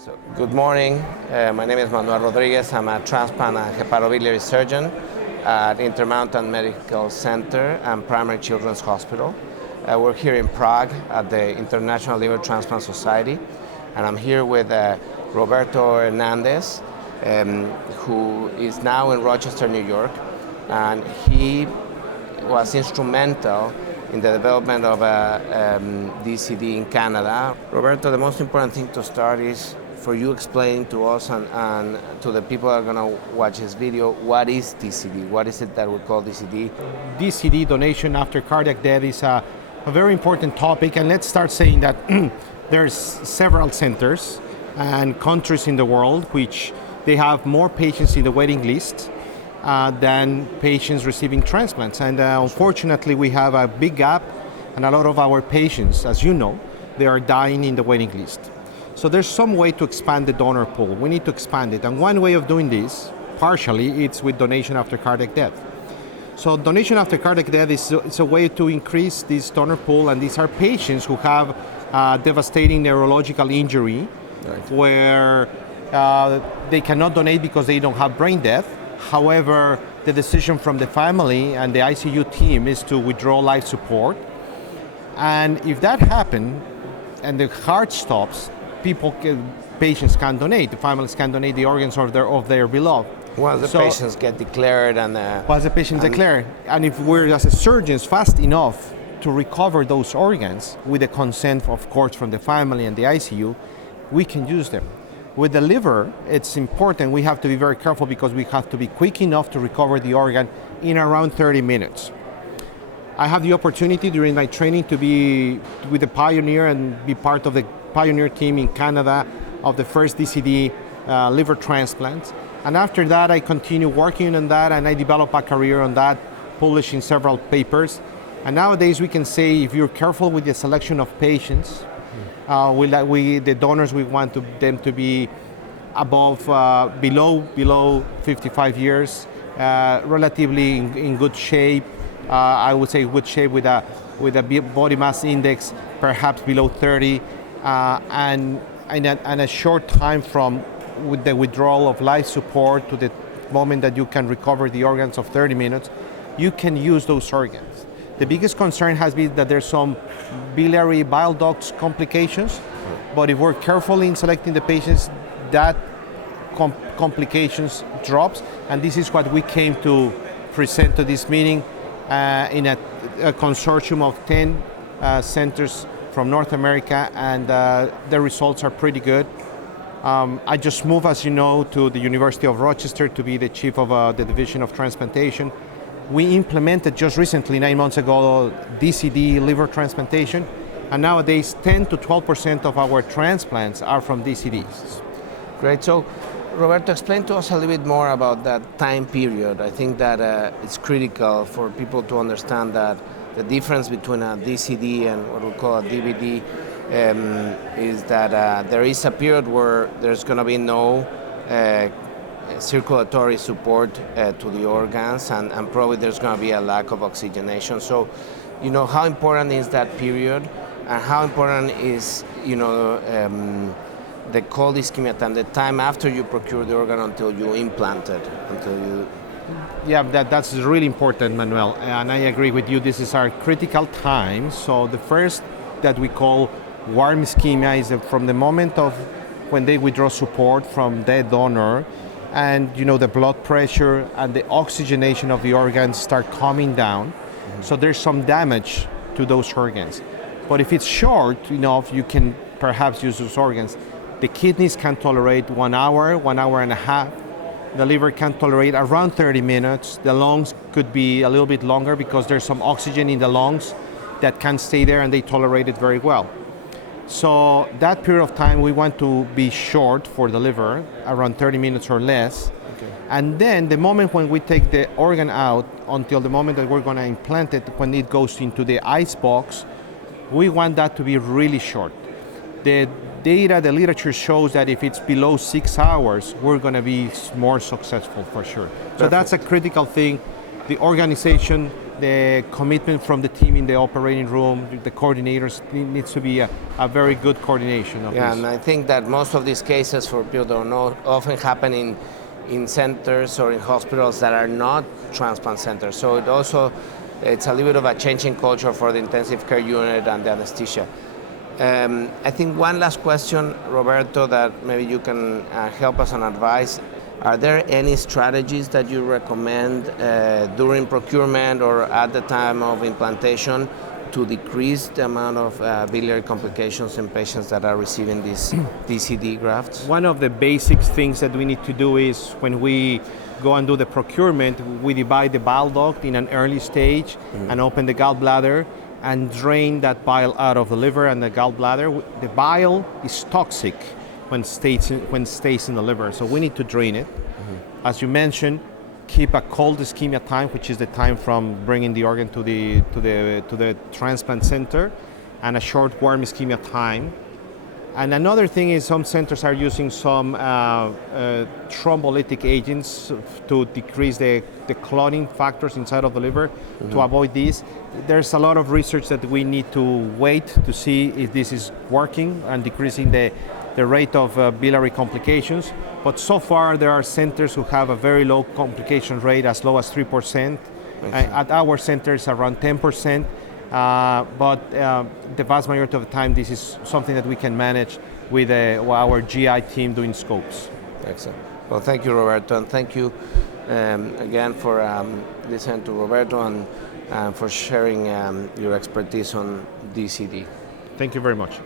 So, good morning. My name is Manuel Rodriguez. I'm a transplant and hepatobiliary surgeon at Intermountain Medical Center and Primary Children's Hospital. We're here in Prague at the International Liver Transplant Society, and I'm here with Roberto Hernandez, who is now in Rochester, New York, and he was instrumental in the development of a DCD in Canada. Roberto, the most important thing to start is for you explaining to us and to the people that are going to watch this video, what is DCD? What is it that we call DCD? DCD, donation after cardiac death, is a very important topic, and let's start saying that there's several centers and countries in the world which they have more patients in the waiting list than patients receiving transplants, and unfortunately we have a big gap, and a lot of our patients, as you know, they are dying in the waiting list. So there's some way to expand the donor pool. We need to expand it, and one way of doing this, partially, it's with donation after cardiac death. So donation after cardiac death is a way to increase this donor pool, and these are patients who have devastating neurological injury, right, where they cannot donate because they don't have brain death. However, the decision from the family and the ICU team is to withdraw life support. And if that happens and the heart stops, patients can donate, the families can donate the organs of their beloved. Once the patients get declared and... Once the patients declare, and if we're as a surgeons fast enough to recover those organs with the consent, of course, from the family and the ICU, we can use them. With the liver, it's important, we have to be very careful because we have to be quick enough to recover the organ in around 30 minutes. I have the opportunity during my training to be with the Pioneer and be part of the Pioneer team in Canada of the first DCD liver transplant. And after that, I continue working on that, and I develop a career on that, publishing several papers. And nowadays we can say, if you're careful with the selection of patients, the donors, we want them to be below 55 years, relatively in good shape. I would say good shape with a body mass index perhaps below 30, and a short time from with the withdrawal of life support to the moment that you can recover the organs of 30 minutes, you can use those organs. The biggest concern has been that there's some biliary bile ducts complications, but if we're careful in selecting the patients, that complications drops, and this is what we came to present to this meeting in a consortium of 10 centers from North America, and the results are pretty good. I just moved, as you know, to the University of Rochester to be the chief of the Division of Transplantation. We implemented just recently, 9 months ago, DCD liver transplantation, and nowadays 10 to 12% of our transplants are from DCDs. Great. So, Roberto, explain to us a little bit more about that time period. I think that it's critical for people to understand that the difference between a DCD and what we call a DVD is that there is a period where there's going to be no circulatory support to the organs, and probably there's going to be a lack of oxygenation. So, how important is that period, and how important is, the cold ischemia time, the time after you procure the organ until you implant it, Yeah, that's really important, Manuel, and I agree with you. This is our critical time. So the first that we call warm ischemia is from the moment of when they withdraw support from their donor, and the blood pressure and the oxygenation of the organs start calming down. Mm-hmm. So there's some damage to those organs. But if it's short enough, you can perhaps use those organs. The kidneys can tolerate 1 hour, 1 hour and a half. The liver can tolerate around 30 minutes. The lungs could be a little bit longer because there's some oxygen in the lungs that can stay there, and they tolerate it very well. So that period of time we want to be short for the liver, around 30 minutes or less. Okay. And then the moment when we take the organ out until the moment that we're going to implant it, when it goes into the ice box, we want that to be really short. The data, the literature shows that if it's below 6 hours, we're going to be more successful for sure. So that's a critical thing. The organization the commitment from the team in the operating room, the coordinators, needs to be a very good coordination of Yeah, this. and I think that most of these cases, for people who don't know, often happen in centers or in hospitals that are not transplant centers. So it's a little bit of a changing culture for the intensive care unit and the anesthesia. I think one last question, Roberto, that maybe you can help us on advice. Are there any strategies that you recommend during procurement or at the time of implantation to decrease the amount of biliary complications in patients that are receiving these DCD grafts? One of the basic things that we need to do is when we go and do the procurement, we divide the bile duct in an early stage and open the gallbladder and drain that bile out of the liver and the gallbladder. The bile is toxic when stays in the liver, so we need to drain it. As you mentioned, keep a cold ischemia time, which is the time from bringing the organ to the transplant center, and a short warm ischemia time. And another thing is some centers are using some thrombolytic agents to decrease the clotting factors inside of the liver. To avoid this, there's a lot of research that we need to wait to see if this is working and decreasing the rate of biliary complications. But so far there are centers who have a very low complication rate, as low as 3%. At our centers around 10%. But the vast majority of the time, this is something that we can manage with our GI team doing scopes. Excellent. Well, thank you, Roberto, and thank you again for listening to Roberto and for sharing your expertise on DCD. Thank you very much.